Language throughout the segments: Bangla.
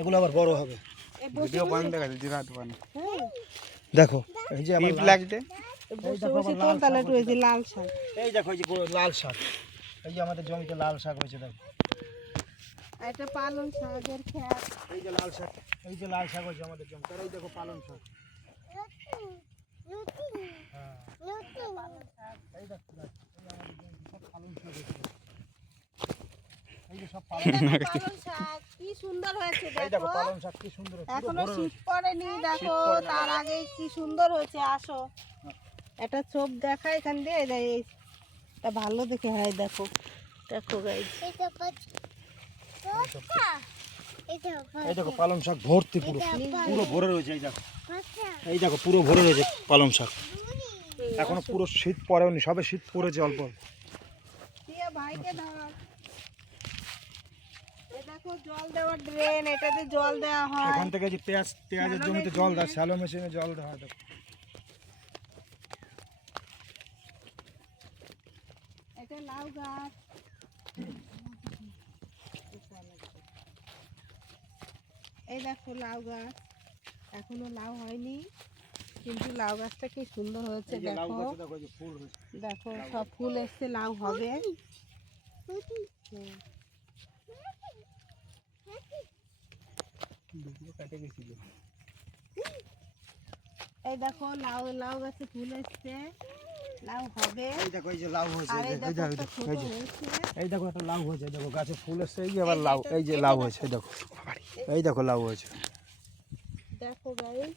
এগুলো আবার বড় হবে। ভিডিও বন্ধ করে দিরা দোকান দেখো এই যে আমার লাগছে বসে বসে তোল তালে রয়েছে লাল শাক। এই দেখো এই যে লাল শাক, এই যে আমাদের জমিতে লাল শাক হয়েছে দেখো। এটা পালং শাকের ক্ষেত। এই যে লাল শাক, এই যে লাল শাক হয়েছে আমাদের জমিতে। আর এই দেখো পালং শাক। হ্যাঁ এই দেখো এই আমাদের জমিতে সব পালং শাক হয়েছে। এই যে সব পালং শাক কি সুন্দর হয়েছে এই দেখো দেখো। পালং শাক কি সুন্দর হয়েছে। এখনো শীত পড়েনি দেখো, তার আগে কি সুন্দর হয়েছে। আসো এটা চোখ দেখা এখান দিয়ে এটা ভালো দেখে। হ্যাঁ দেখো দেখো গাইস, এই দেখো পালং শাক ভর্তি, পুরো পুরো ভরে রয়েছে। এই দেখো এই দেখো পুরো ভরে রয়েছে পালং শাক। এখনো পুরো শীত পড়েনি, সবে শীত পড়েছে অল্প। দিয়ে ভাইকে ধর। এ দেখো জল দেওয়ার ড্রেন, এটাতে জল দেওয়া হয়। এখান থেকে যে পেঁয়াজের জমিতে জল দেয়, শ্যালো মেশিনে জল দেওয়া হয়। দেখো এটা লাউ গাছ। এই দেখো লাউ গাছ, এখনো লাউ হয়নি কিন্তু লাউ গাছটা কি সুন্দর হয়েছে দেখো। দেখো সব ফুল এসছে, লাউ হবে। এই দেখো লাউ লাউ গাছে ফুল এসছে, লাউ হবে। এই দেখো এই যে লাউ হয়েছে, আর এই এই দেখো দেখো একটা ছোট এই যে হয়েছে। এই দেখো একটা লাউ হয়েছে। দেখো গাছে ফুল এসছে, এই যে আবার লাউ, এই যে লাউ হয়েছে। এই দেখো এই দেখো লাউ হয়েছে। দেখো গাইস,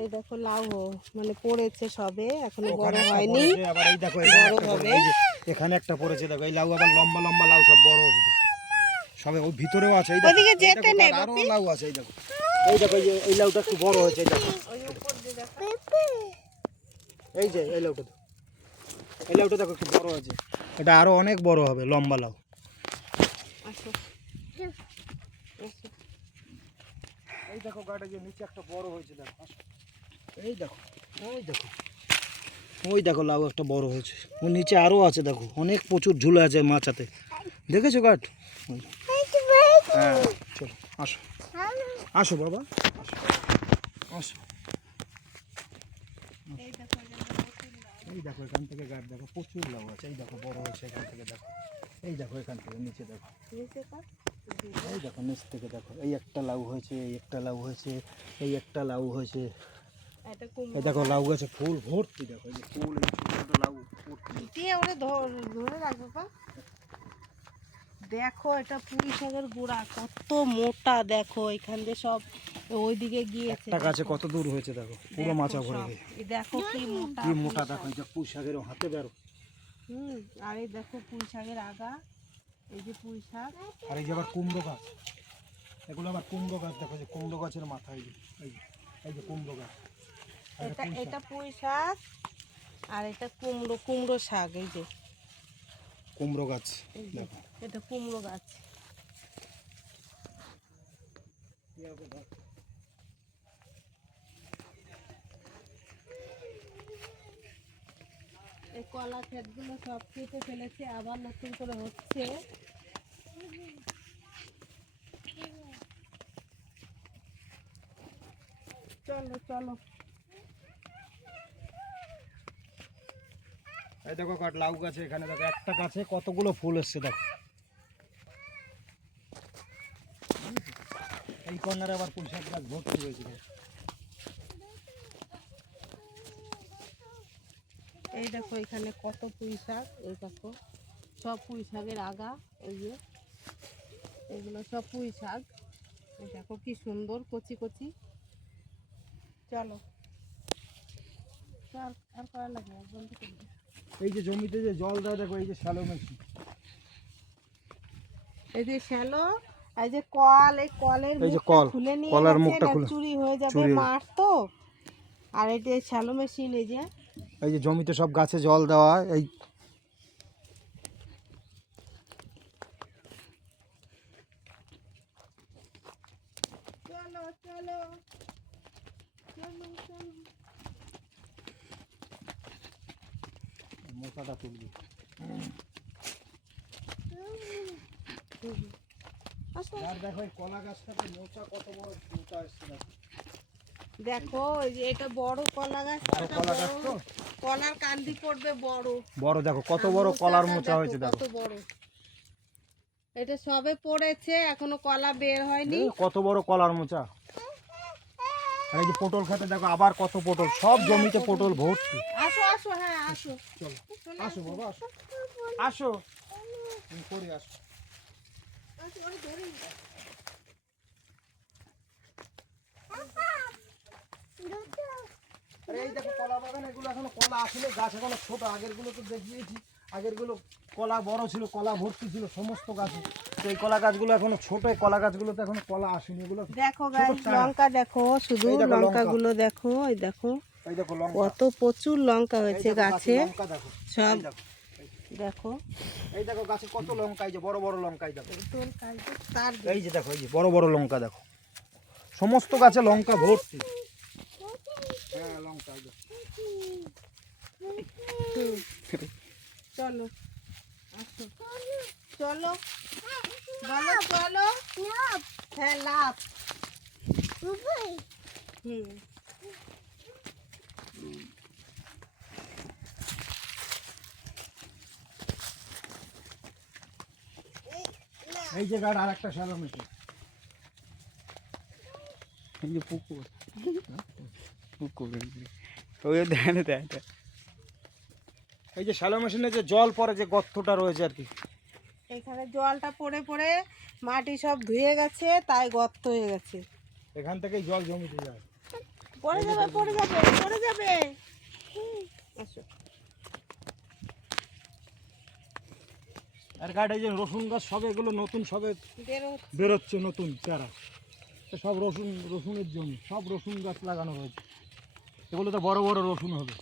এই দেখো লাউ মানে পড়েছে সবে, এখনো বড় হয়নি। আবার এই দেখো বড় হবে। এখানে একটা পড়েছে। দেখো এই লাউ আবার লম্বা লম্বা লাউ, সব বড় হবে সবে। ওই ভিতরেও আছে, এই দেখো ওদিকে যেতে নেই আরো লাউ আছে। এই দেখো এই দেখো এই লাউটা একটু বড় হয়েছে। এই দেখো ওই উপর দিয়ে দেখো। এই যে এই লাউটা, এই লাউটা দেখো একটু বড় হয়েছে। এটা আরো অনেক বড় হবে, লম্বা লাউ। আসো এই দেখো গাটা যে নিচে একটা বড় হয়েছে। দেখো এই দেখো ওই দেখো ওই দেখো লাউ একটা বড় হয়েছে। ওর নিচে আরো আছে, দেখো অনেক প্রচুর ঝুলে আছে মাচাতে। দেখেছো গাট? হ্যাঁ চলো আসো আসো বাবা আসো আসো। এই দেখো এখান থেকে গাছ দেখো প্রচুর লাউ আছে। এই দেখো বড় হয়েছে এখান থেকে। দেখো এই দেখো এখান থেকে নিচে দেখো, এই দেখো নিচ থেকে দেখো। এই একটা লাউ হয়েছে, এই একটা লাউ হয়েছে, এই একটা লাউ হয়েছে। এই দেখো লাউ গাছে ফুল ভর্তি। দেখো এই যে ফুল, এই ছোট ছোট লাউ ভর্তি। দিয়ে ওরে ধরে রাখবো পা। দেখো এটা পুঁই শাকের গোড়া কত মোটা। দেখো এখান দিয়ে সব ওইদিকে গিয়েছে। একটা গাছে কত দূর হয়েছে দেখো, পুরো মাচা ভরে গেছে। দেখো কি মোটা, কি মোটা। দেখো এই যে পুঁই শাকের হাতে বেরো। আর এই দেখো পুঁই শাকের আগা, এই যে পুঁই শাক। আর এই যে আবার কুমড়ো গাছ, এগুলো আবার কুমড়ো গাছ। দেখো যে কুমড়ো গাছের মাথায় এই যে কুমড়ো গাছ। এটা পুঁই শাক আর এটা কুমড়ো শাক। এই যে কুমড়ো গাছ দেখো, এটা কুমড়ো গাছ। এই কলা ক্ষেতগুলো সব কেটে ফেলেছে, আবার নতুন করে হচ্ছে। চলো চলো। এই দেখো কাট লাউ গাছে, এখানে দেখো একটা গাছে কতগুলো ফুল এসছে। দেখো এই কর্নারে আবার পুঁই শাক গাছ ভর্তি হয়েছে। এই দেখো এখানে কত পুঁই শাক। এই দেখো সব পুঁই শাকের আগা। এই যে এগুলো সব পুঁই শাক। এই দেখো কি সুন্দর কচি কচি। চলো চল, আর করা লাগে না, বন্ধ করে দে। এই যে জমিতে যে জল দেয় দেখো, এই যে শ্যালো মেশিন। এই যে শ্যালো, এই যে কল, এই কলের এই যে মুখটা কল, খুলে নিয়ে কলার গেছে, মুখটা না খুলে চুরি হয়ে যাবে চুরি হয়ে মাঠ তো। আর এটা শ্যালো মেশিন। এই যে এই যে জমিতে সব গাছে জল দেওয়া হয়। এই চলো চলো চলো চলো। মোটাটা তুলবি। আসো। আর দেখো এই কলা গাছটাতে মোচা কত বড় মোচা এসছে দেখো। দেখো এই যে এটা বড় কলা গাছ, বড় এটা কলা গাছ বড় তো? কলার কান্দি পড়বে বড়। বড় দেখো কত আর বড় কলার মোচাটা মোচা হয়েছে দেখো। কত বড়। এটা সবে পড়েছে, এখনো কলা বের হয়নি। কত বড় কলার মোচা। আর এই যে পটল খেতে দেখো আবার কত পটল, সব জমিতে পটল ভর্তি। আসো আসো, হ্যাঁ আসো। চলো চলে আসো বাবা আসো। আসো তুমি করে আসো। আসো, ওই ধরেই নাও। আরে এই দেখো কলা বাগান, এগুলো এখনো কলা আসলে গাছ এখনো ছোট। আগের গুলো তো দেখিয়েছি, আগের গুলো কলা বড় ছিল, কলা ভর্তি ছিল সমস্ত গাছে। তো এই কলা গাছগুলো এখনো ছোট, এই কলা গাছগুলোতে এখনো কলা আসেনি। এগুলো দেখো ছোট গাছ, চারা। লঙ্কা দেখো, শুধু এই দেখো লঙ্কা। লঙ্কাগুলো দেখো, এই দেখো এই দেখো লঙ্কা, কত প্রচুর লঙ্কা এই হয়েছে দেখো গাছে। লঙ্কা দেখো। সব এই দেখো, দেখো এই দেখো গাছে কত লঙ্কা, এই যে বড় বড় লঙ্কা, এই দেখো। তার এই যে দেখো, এই যে বড় বড় লঙ্কা দেখো, সমস্ত গাছে লঙ্কা ভর্তি। হ্যাঁ লঙ্কা, এই দেখো। চলো আসো, চলো বলো, চলো। হ্যাঁ লাভ। হুম এই যে গাড় আর একটা শ্যালো মেশিন। এই যে পুকুর পুকুর ওই ধ্যানে দেয় এই যে শ্যালো মেশিনে যে জল পড়ে, যে গর্তটা রয়েছে আর কি, এখানে জলটা পড়ে পড়ে মাটি সব ধুয়ে গেছে, তাই গর্ত হয়ে গেছে। এখান থেকেই জল জমিতে যায়। পড়ে যাবে, পড়ে যাবে, পড়ে যাবে। আসো। আর গাড়ি এই যে রসুন গাছ সবে, এগুলো নতুন সবে বেরো। বেরোচ্ছে নতুন চারা। তো সব রসুনের জমি, সব রসুন গাছ লাগানো হয়েছে। এগুলো তো বড় বড় রসুন হবে।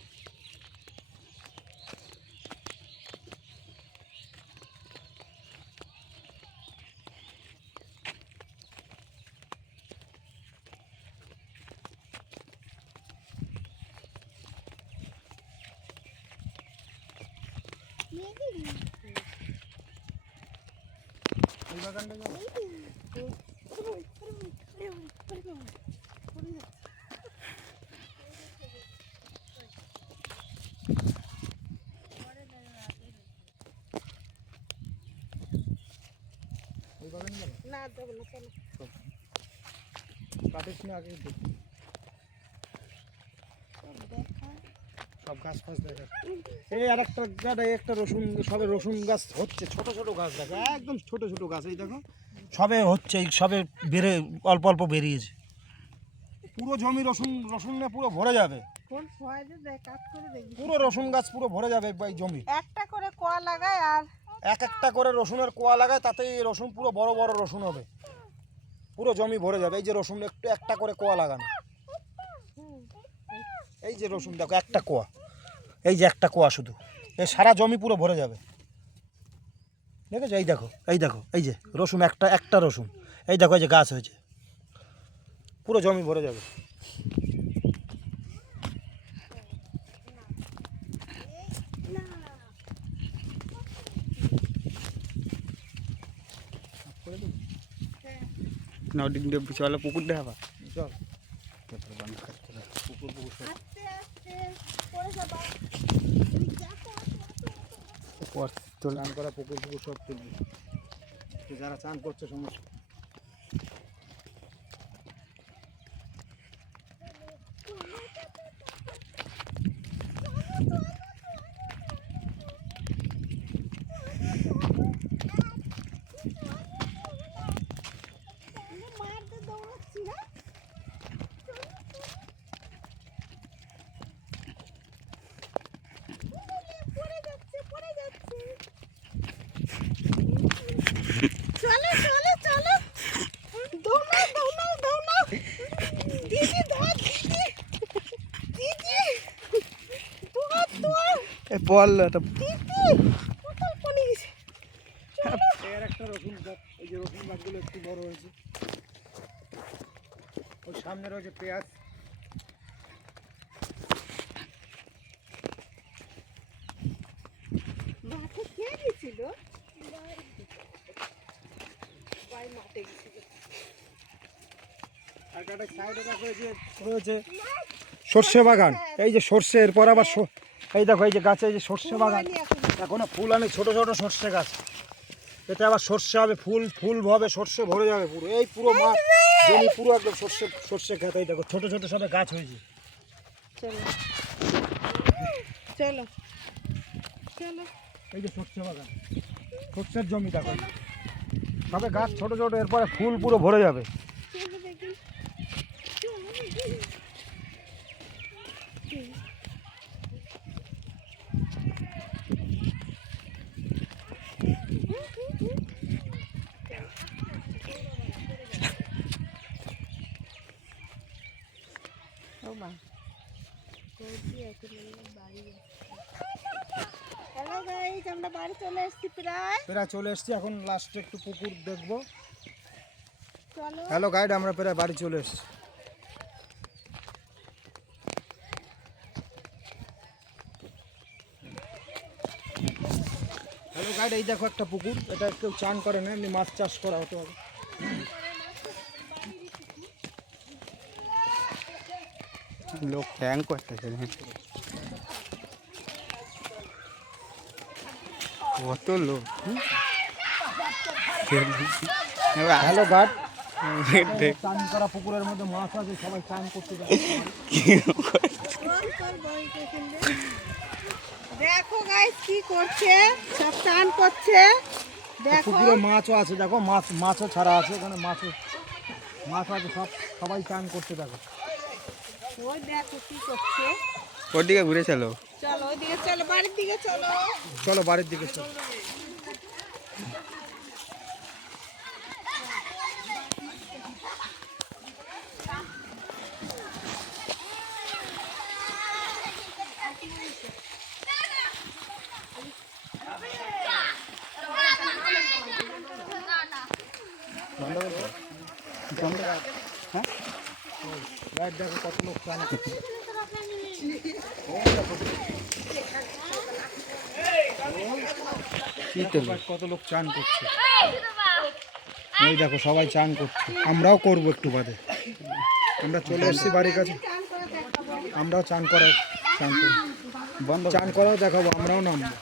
এই বাগানটা যাবো? এই বাগানে যাবো? না দেবো না, চলো। কাটিস না আগে দেখি। দেখা। সব গাছ ফাছ দেখা। এই আর একটা গাড়ি, একটা রসুন, সবে রসুন গাছ হচ্ছে, ছোট ছোট গাছ দেখো, একদম ছোট ছোট গাছ। এই দেখো সবে হচ্ছে, এই সবে বেড়ে অল্প অল্প বেরিয়েছে। পুরো জমি রসুনে পুরো ভরে যাবে। কোন সময় যে কাজ করে দেখি। পুরো রসুন গাছ পুরো ভরে যাবে এই জমি। একটা করে কোয়া লাগায় আর এক একটা করে রসুনের কোয়া লাগায়, তাতেই রসুন পুরো বড় বড় রসুন হবে, পুরো জমি ভরে যাবে। এই যে রসুন একটু একটা করে কোয়া লাগানো, এই যে রসুন দেখো একটা কোয়া, এই যে একটা কোয়া শুধু, এই সারা জমি পুরো ভরে যাবে। দেখেছো? এই দেখো, এই দেখো, এই যে রসুন একটা একটা রসুন, এই দেখো এই যে গাছ হয়েছে, পুরো জমি ভরে যাবে। নদী চলো পুকুর দেখা চল পুকুর পুকুর সব আস্তে আস্তে পড়ে যাবা। পর চল চান করা পুকুর পুকুর সব তুলবি, যারা চান করছে সমস্ত। চলো চলো চলো, দৌড়াও দৌড়াও দৌড়াও। দিদি ধর, দিদি দিদি ধর ধর, বল এটা দিদি কোথাও পড়ে গেছে। এর একটা রসুন গাছ, এই যে রসুন গাছগুলো একটু বড় হয়েছে। ওই সামনে রয়েছে পেঁয়াজ। মাঠে কে গেছিল? ভাই মাঠে রয়েছে সর্ষে বাগান, এই যে সর্ষে, এরপর আবার এই দেখো এই যে গাছে এই যে সর্ষে বাগান, দেখো না ফুল আনে, ছোট ছোট সর্ষে গাছ, এতে আবার সর্ষে হবে, ফুল হবে, সর্ষে ভরে যাবে পুরো, এই পুরো মাঠ জমি পুরো একদম সর্ষে খেতে। এই দেখো ছোট ছোট সবে গাছ হয়েছে। চলো চলো চলো, এই যে সর্ষে বাগান, সর্ষের জমি দেখো সবে গাছ ছোট ছোট, এরপরে ফুল পুরো ভরে যাবে। চলো দেখি, হ্যালো গাইস, আমরা বাড়ি চলে এসেছি প্রায় চলে এসছি, এখন লাস্টে একটু পুকুর দেখবো। চলো। হ্যালো গাইড, আমরা প্রায় বাড়ি চলে এসছি। হ্যালো গাইড, এই দেখো একটা পুকুর, এটা কেউ চান করে না, এমনি মাছ চাষ করা হতে হবে। লোক ট্যাং করতেছে, কত লোক। হ্যালো গাইড, চান করা পুকুরের মধ্যে মাছ আছে, সবাই চান করতে যাবে। দেখো গাইস কি করছে, সব চান করছে। দেখো পুকুরে মাছও আছে, দেখো মাছও ছাড়া আছে এখানে, মাছ আছে, সবাই চান করতে দেখো। ওই দেখো কি করছে। ওর দিকে ঘুরে চলো। চলো ওইদিকে চলো, বাড়ির দিকে চলো। চলো বাড়ির দিকে চলো। হ্যাঁ, গাইড দেখো কত লোক চান করছে। কত লোক চান করছে, এই দেখো সবাই চান করছে, আমরাও করবো একটু বাদে। আমরা চলে এসেছি বাড়ির কাছে, আমরাও চান করাও দেখাবো, আমরাও নামবো।